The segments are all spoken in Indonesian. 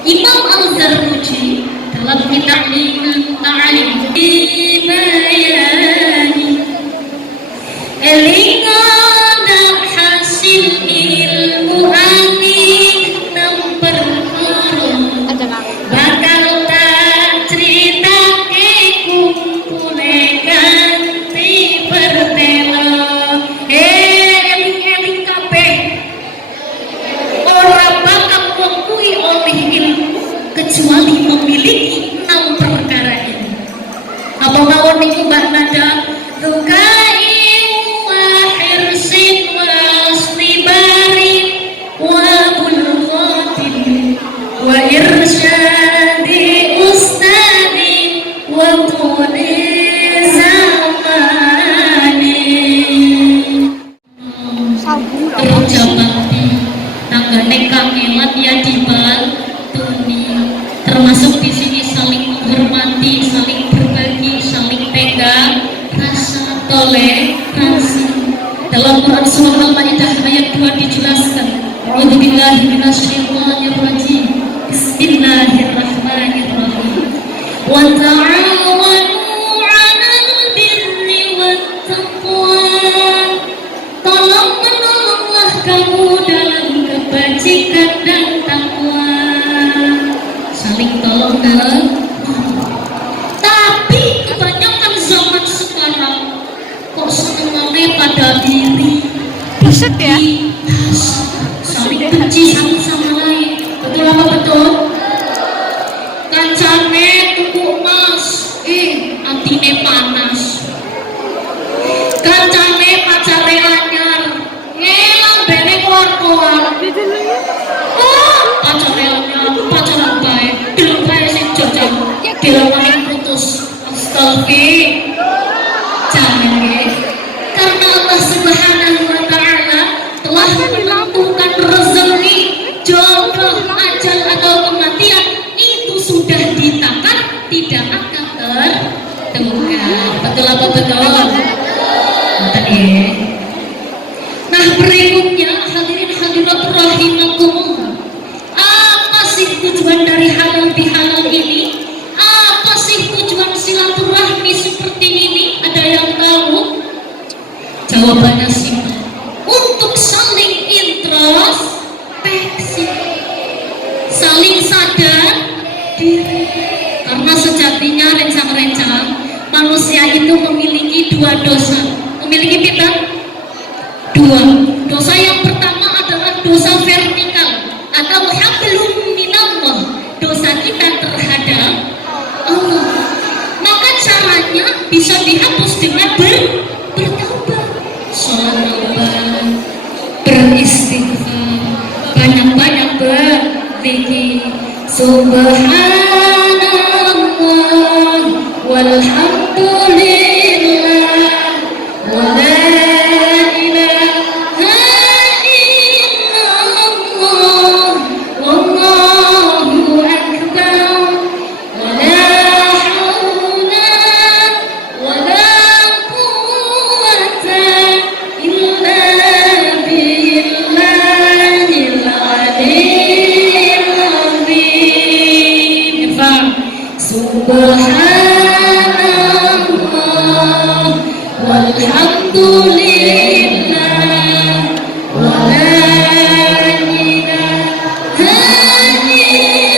Imam Al-Zarnuji dalam kitabnya Ta'alim Bayani elingana hasil ilmu anik nomor bakal tak cerita ke kumpule ganti bertela eling-eling kabeh ora bakal wong kuwi oleh ilmu kecuali memiliki 6 perkara ini. Apa mawon niku Mbak Nada? Rukai wa hirsin wa asnibari wa bulghatin wa irsyadi ustadi wa tuni zamani. Terjamati tanggane kangelan ya dibantuni, termasuk di sini saling menghormati, saling berbagi, saling pegang, rasa toleransi. Dalam Quran surah Al-Maidah ayat 2 dijelaskan, A'udzubillahi minasyaitonirrajim. Bismillahirrahmanirrahim. Wa ta'awanu 'alal birri wat taqwa. Tolong menolonglah kamu dalam kebajikan dan takwa. Saling tolong dan tapi kebanyakan zaman sekarang kok senengane pada diri, buset ya, saling benci satu sama lain. Betul apa betul? Kancane tuku emas, antine panas. Kancane pacare anyar, lambene koar-koar. Oh, pacare anyar, pacaran bae, delok bae sing jajang, dilakoni putus. Astagfirullah. Jangan guys, karena Allah Subhanahu wa Ta'ala telah menentukan rezeki, jodoh, ajal atau kematian itu sudah ditakar, tidak akan tertemukan. Betul apa betul? Nah berikutnya hadirin hadirat rahimakumullah, apa sih tujuan dari halal bihalal ini? Apa sih tujuan silaturahmi seperti ini? Ada yang tahu? Jawabannya simpel, untuk saling introspeksi, saling sadar diri. Karena sejatinya rencang-rencang manusia itu memiliki 2 dosa. Memiliki kita 2 dosa. Yang pertama adalah dosa vertikal atau hablum minallah, dosa kita terhadap Allah. Maka caranya bisa dihapus dengan bertaubat, sholat, beristighfar, banyak-banyak berzikir. Subhanallah walhamdulillah wa la ilaha illallah wallahu akbar wa la haula wa la quwwata illa billahil aliyyil azim. Subhanallah walhamdulillah wa la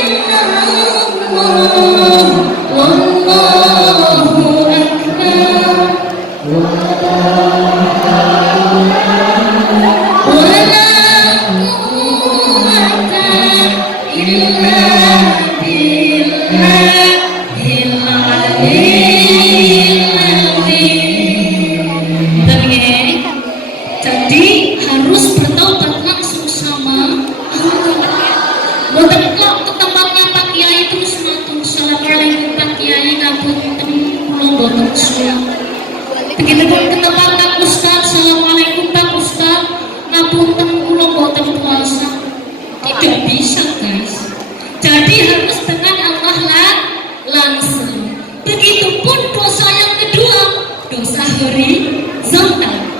ilaha illallah wallahu akbar wa la quwwata illa billahil aliyyil azim. Jadi harus bertaubat langsung sama Allah. Boten kok ke tempatnya Pak Kiai terus matur assalamualaikum Pak Kiai, ngapunten kula boten suwe. Begitu pun ke tempat Pak Ustaz, assalamualaikum Pak Ustaz, ngapunten kula boten puasa. Tidak bisa guys. Jadi harus dengan Allah langsung. Begitupun dosa yang kedua, dosa horizontal.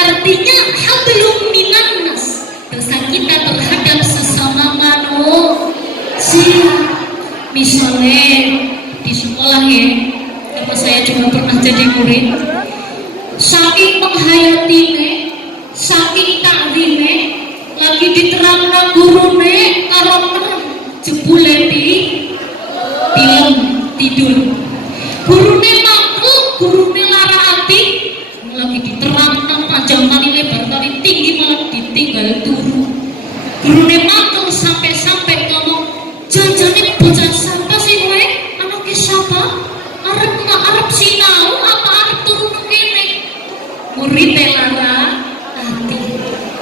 Artinya hablum minannas, dosa kita terhadap sesama manusia. misalnya di sekolah ya, karena saya juga pernah jadi murid, saking menghayatinya, saking takzimnya, lagi diterangkan gurune karo jebule di film tidur. Gurune mampu, gurune lara ati, lagi diterangkan panjang kali lebar kali tinggi malah ditinggal turu. Gurune mampu sampai ngomong, janjane bocah siapa sih kowe? Anake siapa? Arep sinau apa arep turu nang kene? Murid lara ati.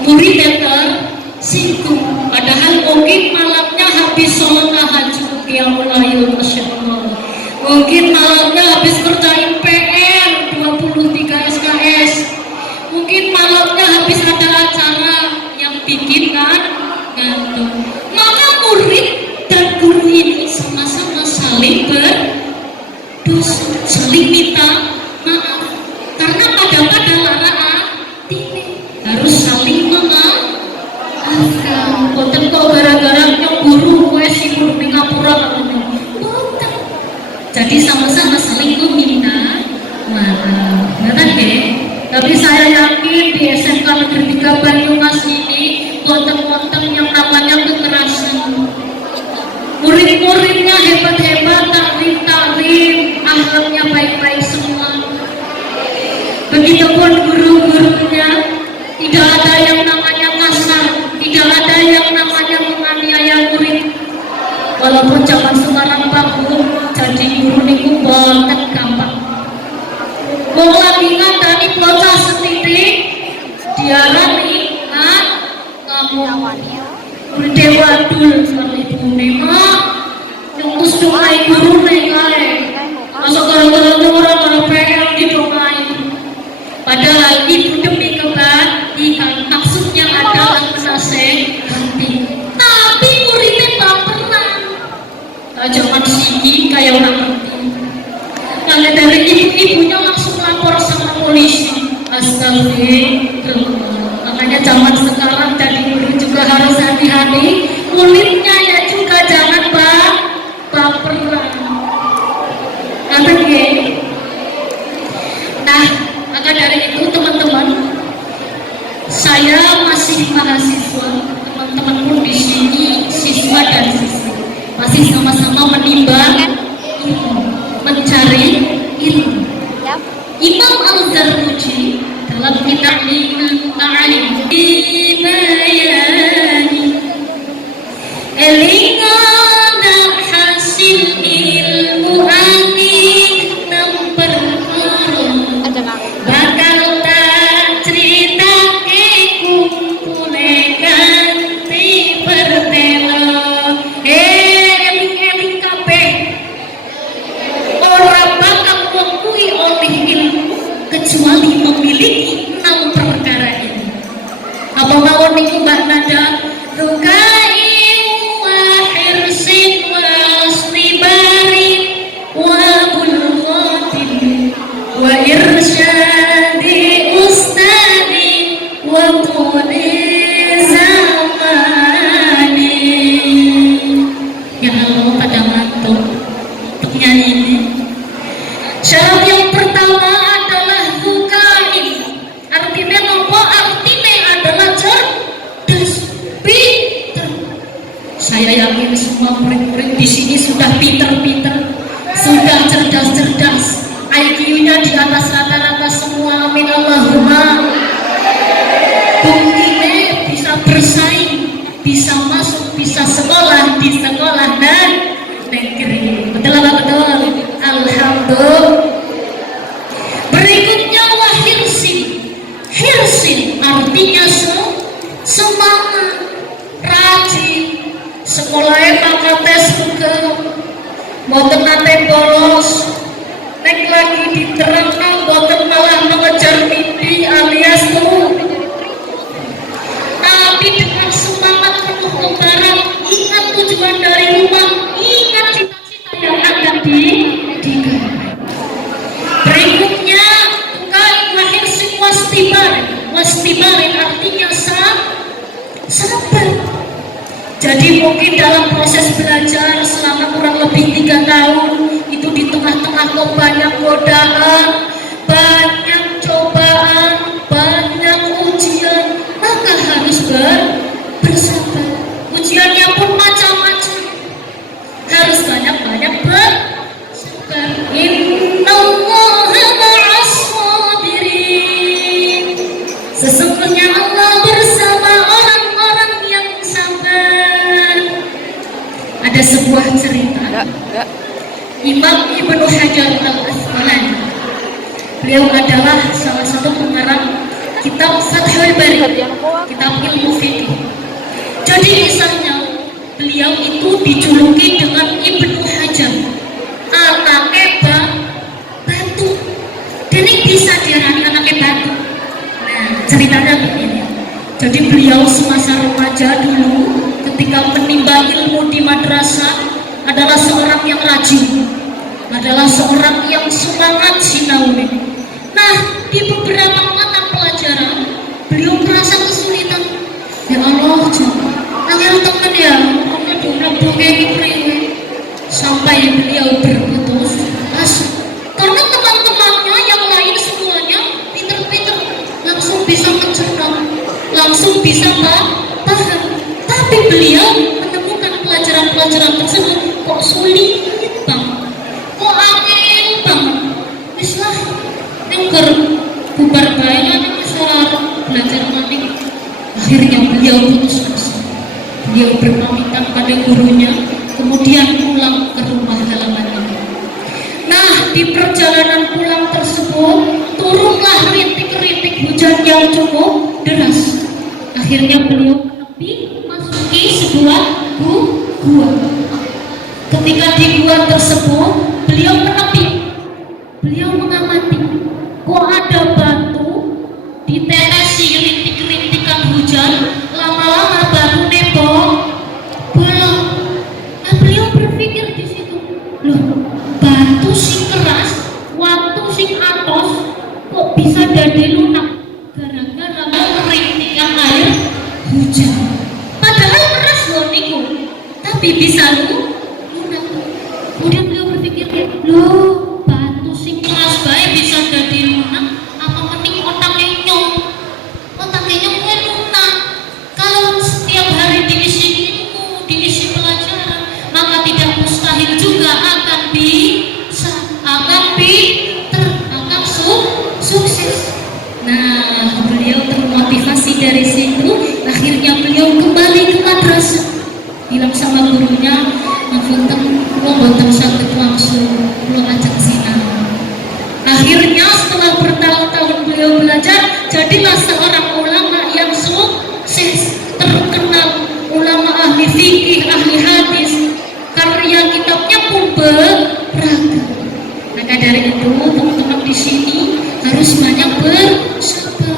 Murid tersinggung. Padahal mungkin malamnya habis sholat tahajud, ya Allah, ya Masya Allah. Mungkin malamnya habis kerjain PR 23 SKS. Mungkin malamnya habis ada acara yang bikin kan gantung. Maka murid dan guru ini sama-sama saling berdosa, saling minta maaf. Karena pada lara ati harus saling memaafkan. Boten kok gara-gara nyong guru kowe sibuk ning ngapura karo nyong. Boten. Jadi sama-sama saling meminta maaf. Ngoten nggih. Tapi saya yakin di SMK Negeri 3 Banyumas ini wonten yang namanya kekerasan. Murid-muridnya hebat-hebat, taklim, akhlaknya baik-baik semua. Begitupun guru-gurunya, tidak ada yang namanya kasar, tidak ada yang namanya menganiaya murid. Walaupun zaman sekarang bagus, jadi guru niku boten gampang. Wong lagi ngandani bocah setitik, diarani kamu dewa dul sama ibune mak, nyutus doai guru nih kae. Masa gara-gara orang orang pengen didoai. Padahal ibu demi kebaikan, maksudnya adalah menasehati. Tapi muridnya baperan. Jangan sini kayak orang ngerti. Karena dari ibunya langsung lapor sama polisi. Astagfirullah. Makanya zaman sekarang jadi murid juga harus hati-hati. Muridnya ya juga jangan baperan. Apa gini? Nah, maka dari itu teman-teman, saya masih mahasiswa, teman-teman pun di sini siswa dan siswi, masih sama-sama menimbang ilmu, mencari ilmu. Imam Al-Zarnuji dalam kitab Ma'alim dibayani elingana hasil ilmu anik bakal tak cerita ke kumpule ganti bertelo eling kabeh ora bakal ngakui oleh ilmu kecuali memiliki 6 perkara ini. Apa mawon niku Mbak Nada? Rukai wa hirsin wa astibarin wa bulghatin wa irsyadi ustadi wa tuni zamani. Ya Allah, pada mantuk untuk nyanyi ini. Syarat yang pertama adalah zukai. Artinya nopo? Artinya adalah cerdas, pintar. Saya yakin semua murid-murid di sini sudah pintar-pintar, sudah cerdas-cerdas. IQ-nya di atas rata-rata semua. Amin Allahumma. Buktinya bisa bersaing, bisa masuk, bisa sekolah di sekolah dan negeri. Betul apa betul? Alhamdulillah. Berikutnya wahirsin. Hirsin artinya semangat, rajin. Sekolahnya pakai tes juga, boten nate bolos. Nek lagi diterangkan boten malah mengejar mimpi alias tuh. Tapi dengan semangat penuh kebaran, ingat tujuan dari rumah, ingat cita-cita yang ada di berikutnya tukai wahirsin wastibarin artinya sabar. Jadi mungkin dalam proses belajar selama kurang lebih 3 tahun itu di tengah-tengah kok banyak godaan, banyak cobaan, banyak ujian, maka harus bersabar. Ujiannya pun macam-macam, harus banyak-banyak bersabar. Innallaha ma'as sabirin. Sesungguhnya Allah bersama orang-orang yang sabar. Ada sebuah cerita Imam Ibnu Hajar Al-Asqalani. Beliau adalah salah satu pengarang kitab Fathul Bari, kitab ilmu fikih. Jadi misalnya beliau itu dijuluki dengan Ibnu Hajar, anaknya batu. Dan ini bisa diarani anaknya batu. Nah, ceritanya begini. Jadi beliau semasa remaja dulu ketika menimba ilmu di madrasah adalah seorang yang rajin, adalah seorang yang semangat sinawin. Nah, di beberapa mata pelajaran beliau merasa kesulitan. Ya Allah, angel temen ya, kamu belum kayak sampai beliau berputus asa. Karena teman-temannya yang lain semuanya pinter-pinter, langsung bisa mencerna, langsung bisa paham. Tapi beliau menemukan pelajaran-pelajaran tersebut kok sulit banget, kok angin banget. Mislah, nengker bubar bayangan yang sarang belajar nanti. Akhirnya beliau putus asa. Beliau berpamitan pada gurunya, kemudian pulang ke rumah halamannya. Nah, di perjalanan pulang tersebut turunlah rintik-rintik hujan yang cukup deras. Akhirnya beliau menepi masuki sebuah gua. Ketika di gua tersebut beliau menepi, beliau mengamati, kok ada batu ditetesi rintik-rintikan hujan, lama-lama batu nebok bolong. Nah, beliau berpikir di situ, loh, batu sing keras, waktu sing atos, kok bisa jadi lunak gara-gara rintikan air hujan. Padahal keras loh niku, tapi bisa lunak. Kemudian beliau berpikir, loh, batu sing keras bae bisa jadi lunak, apa mending otaknya nyong lunak. Kalau setiap hari diisi ilmu, diisi pelajaran, maka tidak mustahil juga akan bisa, akan pinter, akan sukses. Nah, beliau termotivasi dari situ. Akhirnya beliau kembali ke madrasah, bilang sama gurunya, ngapunten kula mboten saged langsung kula ajak sinau. Akhirnya setelah bertahun-tahun beliau belajar, jadilah seorang ulama yang sukses, terkenal, ulama ahli fikih, ahli hadis. Karya kitabnya pun beragam. Maka dari itu teman-teman di sini harus banyak bersabar.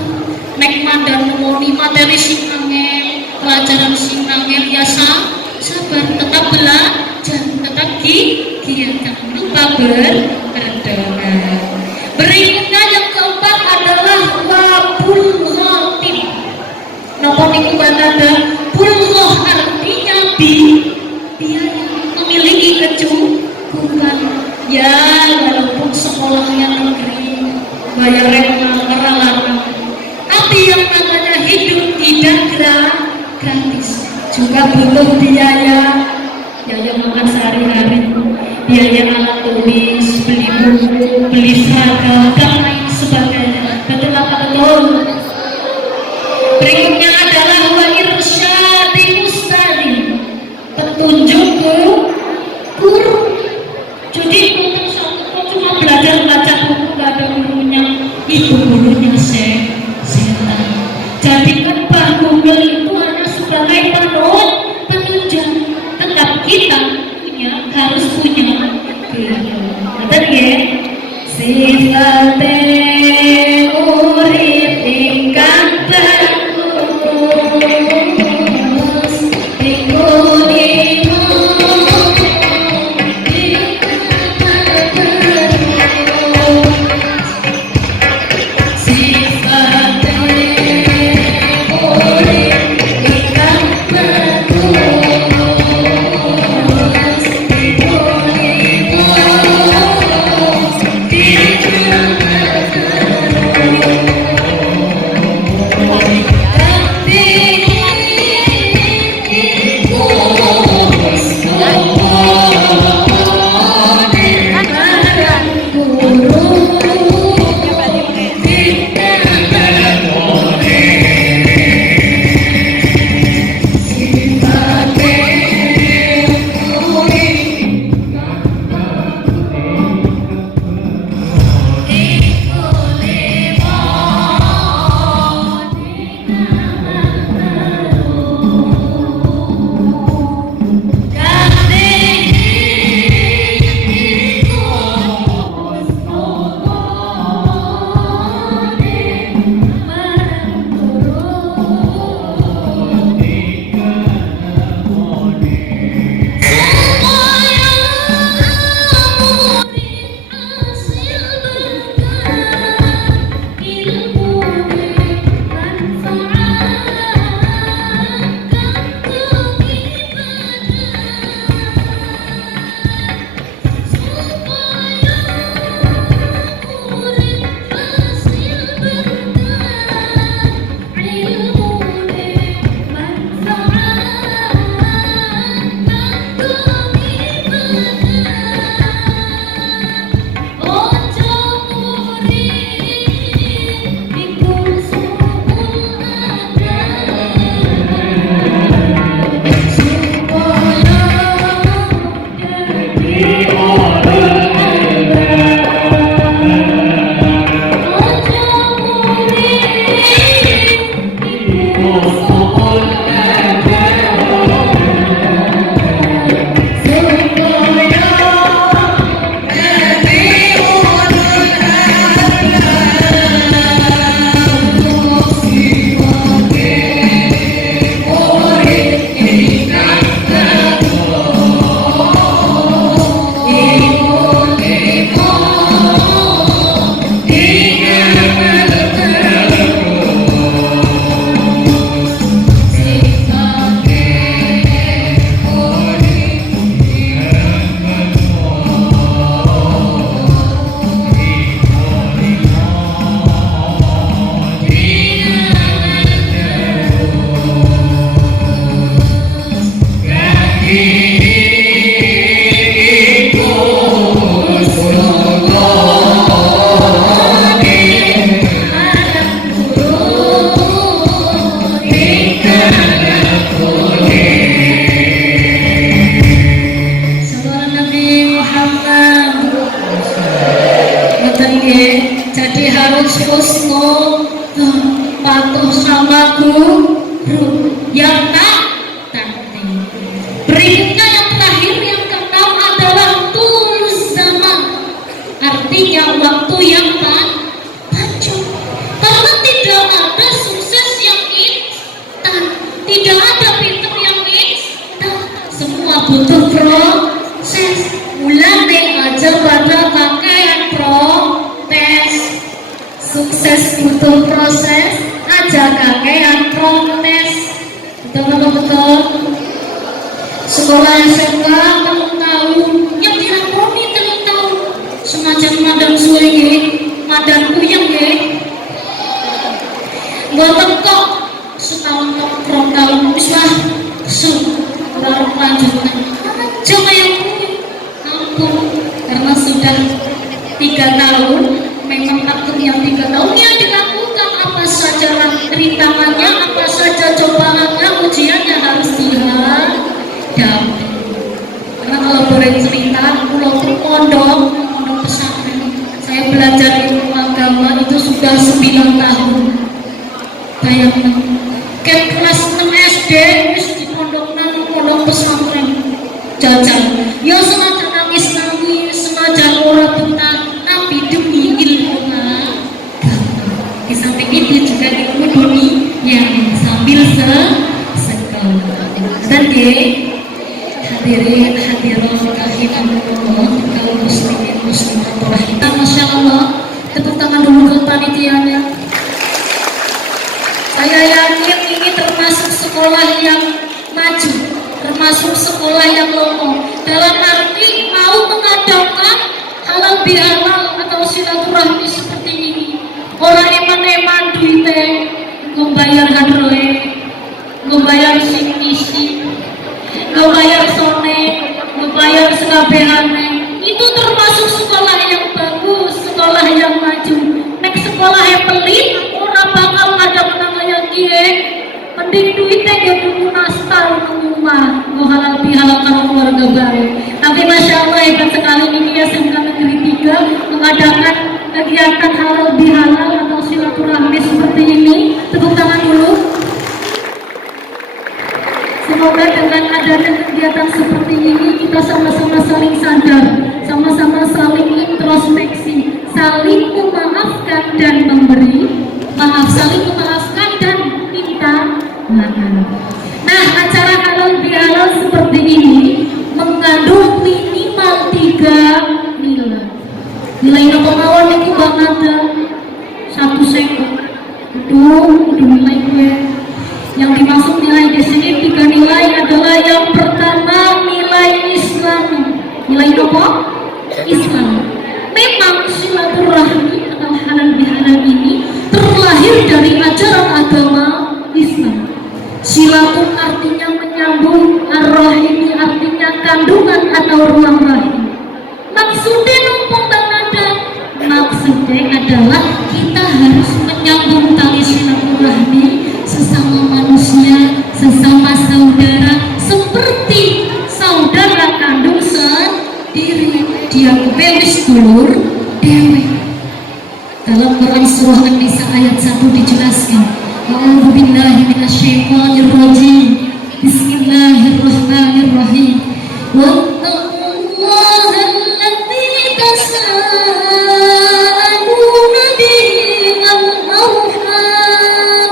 Nek mandan nemoni materi sing angel, pelajaran sing angel ya sabar, tetap belajar, tetap giat, jangan lupa berdoa. Berikutnya yang keempat adalah wabul khatim. Napa niku ada bulghah, artinya biaya, memiliki kecukupan. Ya, walaupun sekolahnya negeri, bayarnya mahal, tapi yang namanya hidup tidak gratis, juga butuh biaya makan sehari-hari, biaya alat tulis, beli buku, beli seragam, dan lain sebagainya. Betul apa betul? Berikutnya adalah wa irsyadi mustadi, petunjuk guru. Jadi kalau cuma belajar buku gak ada gurunya, itu gurunya setan. Jadikan Pak Google itu hanya sebagai penunjang. Tetap kita harus punya betul ya, sifat urip ingkang bagus Jadi harus husnul patuh sama guru yang taati. Berikutnya yang terakhir yang keenam adalah tulus zaman, artinya waktu yang panjang. Karena tidak ada sukses yang instan, tidak ada pinter yang instan, semua butuh proses. Mulane aja pada pakaian protes, sukses butuh proses, aja kakean protes. Betul. Sekolah SMK 3 tahun, yang dilakoni 3 tahun. Senajan madang suwe nggih, madang kuyang nggih. Mboten kok setahun kok 2 tahun wis lah kesel ora lanjutkan. Aja kaya kuwi. Ampun, karena sudah 3 tahun, memang waktunya 3 tahun yang dilakukan apa saja rintangannya, apa saja cobaannya, ujiannya harus dihadapi. Karena kalau boleh cerita, pulau pondok pesantren, saya belajar ilmu agama itu sudah 9 tahun. Bayangkan, ke kelas 6 SD wis di pondok pesantren jajan. Ya senajan nangis, senajan ora betah, tapi demi ilmu agama. Di samping itu juga ilmu dunia sambil sekolah. Dan hadirin hadirat rahimakumullah, kaum muslimin muslimat rahimah. Masya Allah, tepuk tangan dulu ke panitianya. Saya yakin ini termasuk sekolah yang maju, termasuk sekolah yang lomo, dalam arti mau mengadakan halal bihalal atau silaturahmi seperti ini. Orang eman-eman duitnya membayar hadroe, membayar sing-isi, membayar sone, membayar sekabehane. Itu termasuk sekolah yang bagus, sekolah yang maju. Nek sekolah yang pelit, orang bakal ada menangnya kie. Mending duitnya dia tunggu nastar rumah, mau halal bihalal kalau keluarga baru. Tapi masya Allah hebat sekali ini SMK Negeri 3 mengadakan kegiatan halal bihalal atau silaturahmi seperti ini. Tepuk tangan dulu. Semoga dengan adanya kegiatan seperti ini kita sama-sama saling sadar, sama-sama saling introspeksi, saling memaafkan dan memberi maaf, saling memaafkan dan minta maaf. Nah, acara halal bihalal seperti ini mengandung minimal 3 nilai. Nilai pengawal itu banget 1 sektor. Aduh, nilai gue. Yang dimaksud nilai di sini 3 nilai adalah yang pertama nilai Islam. Nilai apa? Islam. Memang silaturahmi atau halal bihalal ini terlahir dari ajaran agama Islam. Silatun artinya menyambung, ar-rahimi artinya kandungan atau ruang rahim. Maksudnya numpang ada. Maksudnya adalah kita harus menyambung tali silaturahmi sesama manusia, sesama saudara, seperti saudara kandung sendiri. Dia belis dulur dewe. Dalam Quran surah An-Nisa ayat 1 dijelaskan, A'udzu billahi minasyaitonir rajim. Bismillahirrahmanirrahim. Wattaqullaha allazi tasaaluna bihi wal arham.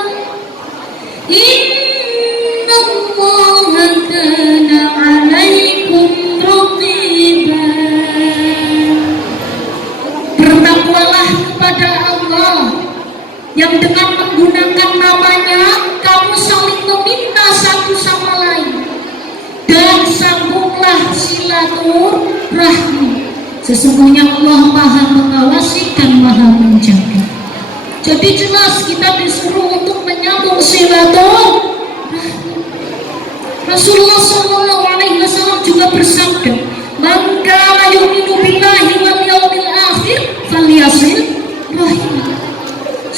Innallaha kana 'alaikum raqiban. Bertakwalah kepada Allah yang dengan menggunakan namanya kamu saling meminta satu sama lain, dan sambunglah silaturahmi. Sesungguhnya Allah Maha mengawasi dan Maha menjaga. Jadi jelas kita disuruh untuk menyambung silaturahmi. Rasulullah SAW juga bersabda, "Man kana yu'minu billahi wal yawmil akhir falyasil rahimah."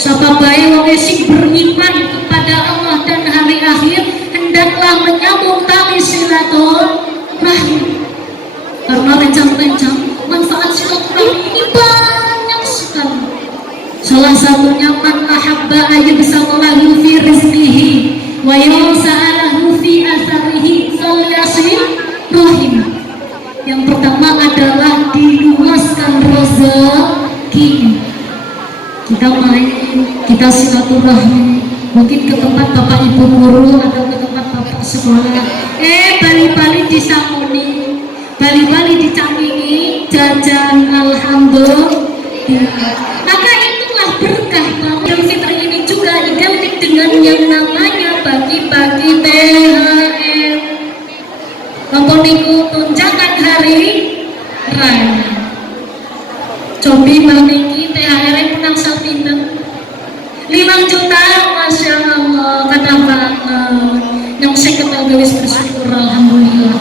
Siapa baik wong sing beriman kepada Allah dan hari akhir, hendaklah menyambung tali silaturahmi. Karena rencang-rencang manfaat silaturahmi ini banyak sekali. Salah satunya man ahabba ayyubsalahu fi rizqihi wa yusa'alahu fi atharihi falyasil rahim. Yang pertama adalah diluaskan rezeki. Kita main, kita silaturahmi, mungkin ke tempat bapak ibu guru atau ke tempat bapak sekolah. Bali-bali disangoni, bali-bali dicampingi, jajan, alhamdulillah. Maka itulah berkah. Idul Fitri ini juga identik dengan yang namanya bagi-bagi THR. Komponiku tunjangan hari raya. Cobi maniki THR menang sapinten 5 juta, masya Allah, kata banget. Yang saya ketahui wis bersyukur, alhamdulillah.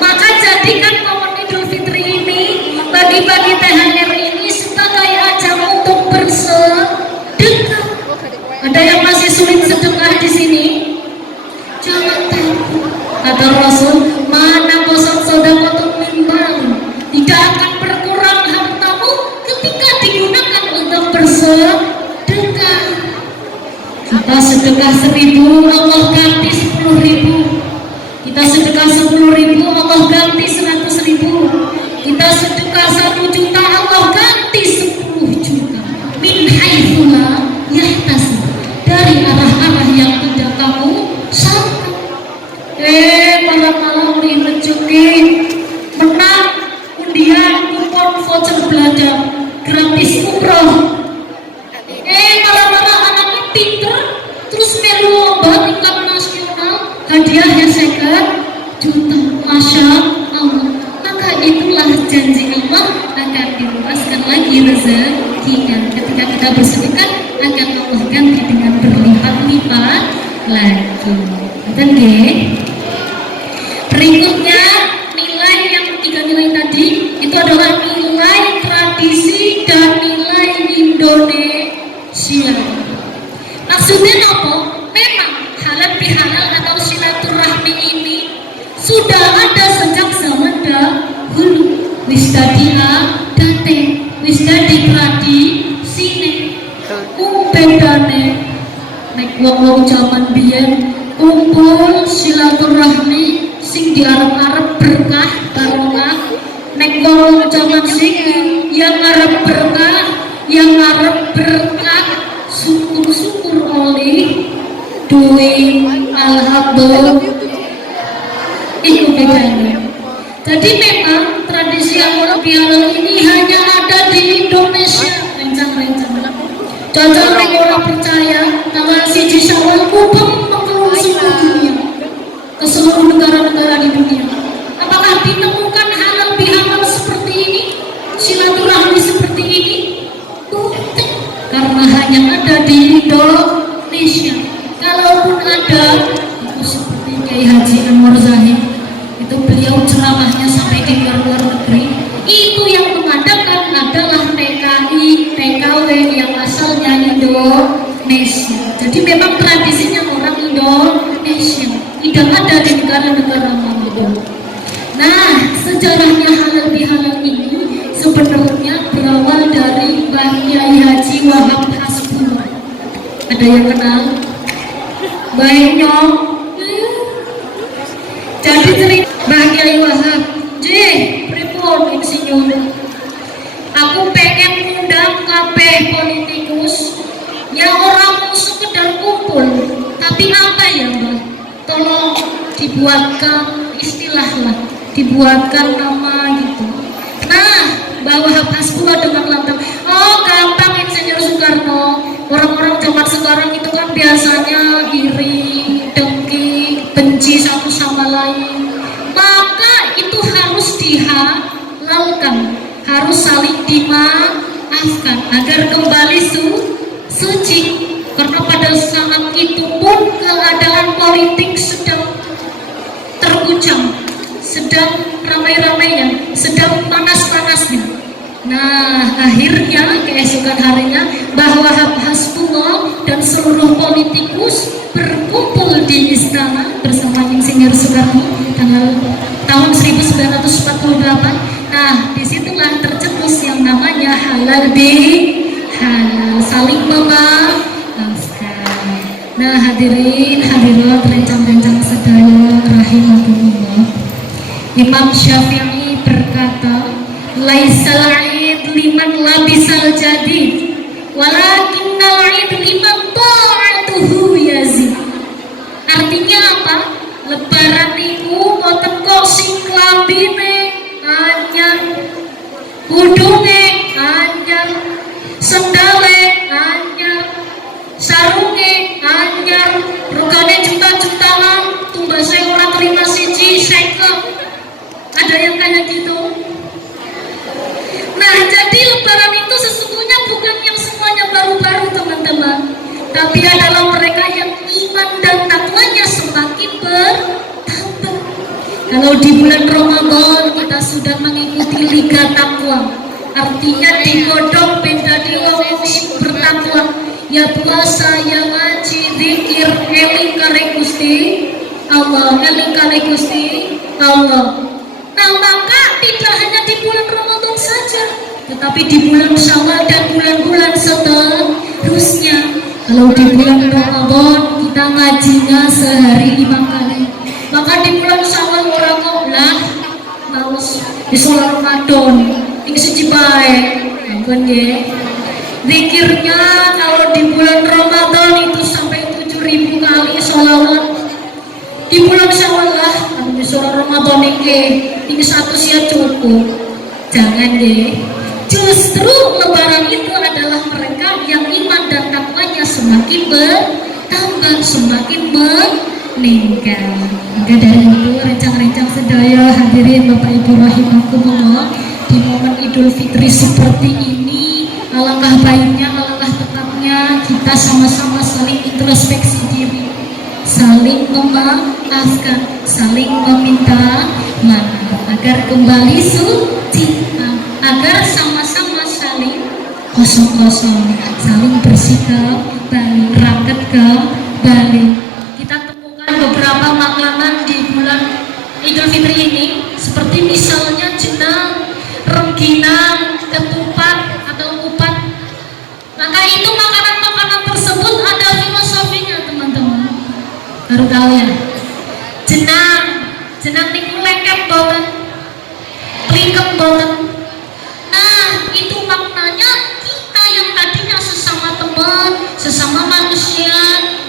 Maka jadikan momen Idul Fitri ini, bagi-bagi THR ini sebagai ajang untuk bersedekah. Ada yang masih sulit sedekah di sini? Jangan takut. Kata Rasul, mana bosan sedekah mimbar, tidak akan berkurang hartamu ketika digunakan untuk bersedekah. Kita sedekah 1.000, Allah ganti 10.000. Kita sedekah 10.000, Allah ganti 100.000. Kita sedekah 1 juta, Allah ganti 10 juta. Min haitsu la yahtasib, dari arah-arah yang tidak kamu sangka. Malam-malam nih rezeki menang undian kupon voucher belanja gratis umroh. Malam-malam anaknya pinter terus melu lomba tingkat nasional, hadiahnya 50 juta, masya Allah. Maka itulah janji Allah akan diluaskan lagi rezekinya. Ketika kita bersedekah akan Allah ganti dengan berlipat-lipat lagi. Betul nggih? Berikutnya nilai yang 3 nilai tadi itu adalah nilai tradisi dan nilai Indonesia. Maksudnya apa? Memang halal bihalal atau silaturahmi ini sudah ada sejak zaman dahulu. Wis dadi adate, wis dadi tradisine. Bedane nek wong zaman biyen kumpul silaturahmi sing diarep-arep berkah barokah, nek wong zaman siki yang ngarep berkah, yang ngarep berkah syukur-syukur oleh duit, alhamdulillah. Itu bedanya. Jadi memang tradisi halal bihalal ini hanya ada di Indonesia. Rencang-rencang Jajal nek ora percaya, tanggal 1 Syawal kubeng mengelung seluruh dunia, ke seluruh negara-negara di dunia. Apakah ditemukan halal bihalal seperti ini, silaturahmi seperti ini? Bukan, karena hanya ada di Indonesia. Kalaupun ada, itu seperti Kiai Haji Anwar Zahid, itu beliau ceramahnya sampai di luar negeri. Itu yang mengadakan adalah TKI, TKW yang asalnya Indonesia. Jadi memang tradisinya orang Indonesia, tidak ada di negara-negara lain. Nah, sejarahnya halal bihalal ini sebenarnya berawal dari Mbah Kiai Haji Wahab Hasbullah. Ada yang kenal? Baiknya. Jadi cerita Mbah Kiai Wahab, pripun insinyur? Aku pengen ngundang kabeh politikus yang orang sekedar kumpul, tapi apa ya Mbak? Tolong dibuatkan istilah lah, dibuatkan nama gitu. Nah, Mbak Wahab Hasbullah dengan lantang, oh gampang Insinyur Soekarno. Orang-orang zaman sekarang itu kan biasanya iri, dengki, benci satu sama lain. Maka itu harus dihalalkan, harus saling dimaafkan agar kembali suci. Karena pada saat itu pun keadaan politik sedang terguncang, sedang ramai-ramainya, sedang panas-panasnya. Nah, akhirnya keesokan harinya Mbah Wahab Hasbullah dan seluruh politikus berkumpul di istana bersama Insinyur Soekarno tahun 1948. Nah, disitulah tercetus yang namanya halal bihalal. hadirin hadirat rencang-rencang sedaya rahimakumullah. Imam Syafi'i berkata, laisal id liman labisal jadid walakinnal id liman ta'atuhu yazid. Artinya apa? Lebaran niku boten kok sing klambine anyar, kudunge anyar, sendale anyar, sarunge anyar, regane juta-jutaan, tumbase ora terima siji seket. Ada yang kayak gitu? Nah, jadi lebaran itu sesungguhnya bukan yang semuanya baru-baru teman-teman, tapi adalah mereka yang iman dan takwanya semakin bertambah. Kalau di bulan Ramadan kita sudah mengikuti liga takwa, artinya digodok menjadi wong sing bertakwa, ya puasa, ya ngaji, zikir, eling kare Gusti Allah, eling kare Gusti Allah. Nah, maka tidak hanya di bulan Ramadan saja, tetapi di bulan Syawal dan bulan-bulan seterusnya. Kalau di bulan Ramadan kita ngajinya sehari 5 kali, maka di bulan Syawal orang ngoblah maus di sholat Ramadan ini siji bae, ampun nggih. Zikirnya kalau di bulan Ramadan itu sampai 7.000 kali sholawat. Di bulan Syawal lah, di sholat Ramadan ini satu sia cukup. Jangan deh. Justru lebaran itu adalah mereka yang iman dan takwanya semakin bertambah, semakin meningkat. Maka dari itu rencang-rencang sedaya hadirin Bapak Ibu rahimakumullah, di momen Idul Fitri seperti ini, alangkah baiknya, alangkah tepatnya kita sama-sama saling introspeksi diri, saling memaafkan, saling meminta maaf agar kembali suci, agar sama-sama saling kosong-kosong, saling bersikap balik, raket kembali. Kita temukan beberapa makanan di bulan Idul Fitri ini, seperti misalnya jenang, rengginang, ketupat atau kupat. Maka itu makanan-makanan tersebut ada filosofinya teman-teman. Baru tahu ya? Jenang niku lengket boten, plikem boten. Nah, itu maknanya kita yang tadinya sesama teman, sesama manusia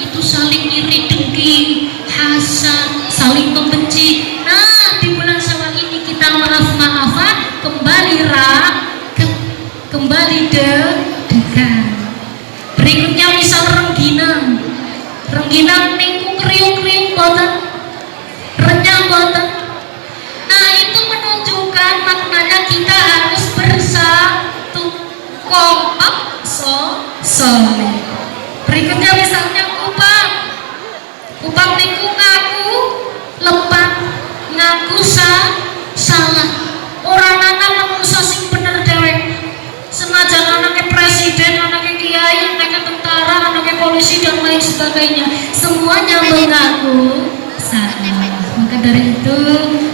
itu saling iri dengki, hasad, saling membenci. Nah, di bulan Syawal ini kita maaf-maafan, kembali dekat. Berikutnya misal rengginang niku kriuk-kriuk boten, renyah boten. Nah, itu menunjukkan maknanya kita harus bersatu, kompak, solid. Berikutnya misalnya kupat niku ngaku lepat, ngaku salah. Orang anak manusia sing bener dewek. Senajan anaknya presiden, anaknya kiai, anaknya tentara, anaknya polisi dan lain sebagainya, semuanya mengaku salah. Maka dari itu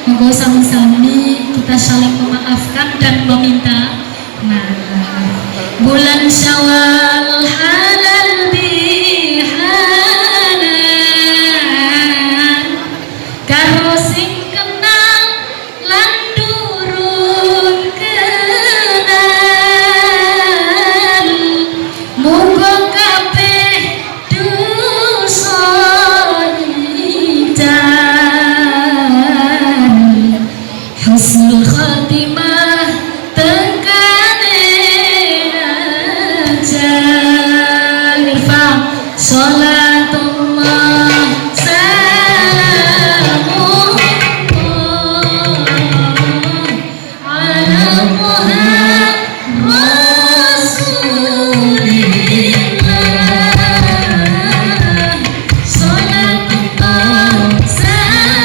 monggo sami-sami kita saling memaafkan dan meminta maaf. Bulan Syawal halal bihalal, karo sing kenal lan durung kenal, muga kabeh dosa hijan, husnul khatimah tekane ajal. Irfan salatullah salamullah ala Muhammad Rasulillah, salatullah salamullah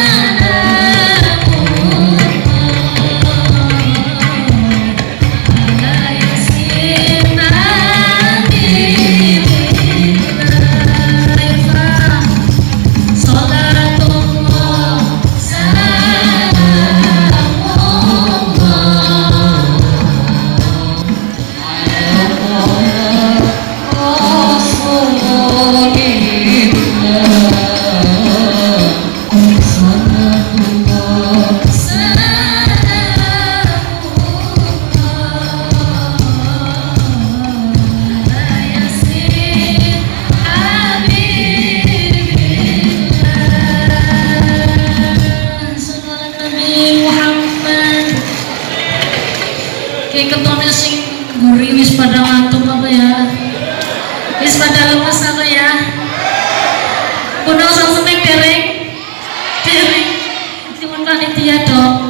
Iki ketone sing gurih wis pada ngantuk apa ya? Wis pada lemes apa ya? Kuno sampe dereng. Dereng. Cuman panitia dong.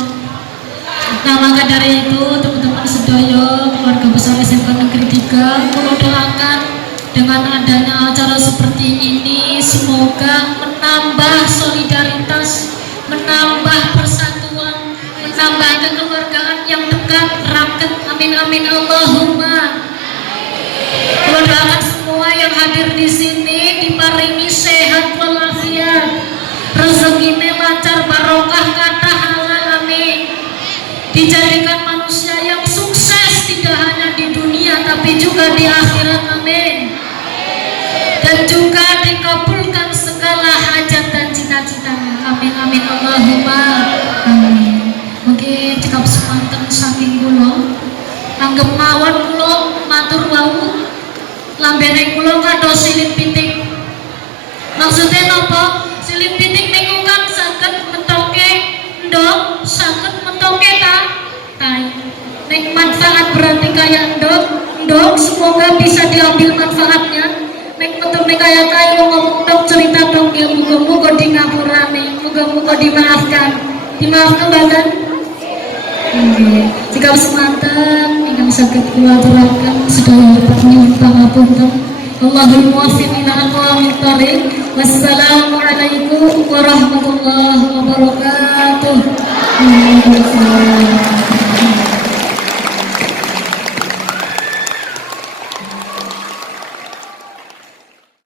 Nah maka dari itu teman-teman sedaya keluarga besar SMK Negeri 3 kula doakan dengan adanya acara seperti ini semoga menambah solidaritas, menambah persatuan, menambah kekeluargaan yang dekat, raket. Amin amin Allahumma. Kula doakan semua yang hadir di sini diparingi sehat walafiat, rezekine lancar barokah kata halal amin. Dijadikan manusia yang sukses tidak hanya di dunia tapi juga di akhirat amin. Dan juga dikabulkan segala hajat dan cita-citanya amin amin Allahumma amin. Mungkin cukup semanten saking kula anggap mawon kula matur wau lambene kula kados silih pitik. Maksudnya napa? Silih pitik niku kan saged mentoke ndok, saged mentoke tai. Nek manfaat berarti kayak ndok semoga bisa diambil manfaatnya. Nek metune kayak tai ngomong tok cerita tok ya muga-muga di ngapurane, muga-muga dimaafkan. Dimaafkan mboten? Nggih. Jika semanten ingkang saged kula aturaken sedaya nyuwun pangapunten. Allahul muwaffiq ila aqwamit thoriq. Wassalamualaikum warahmatullahi wabarakatuh.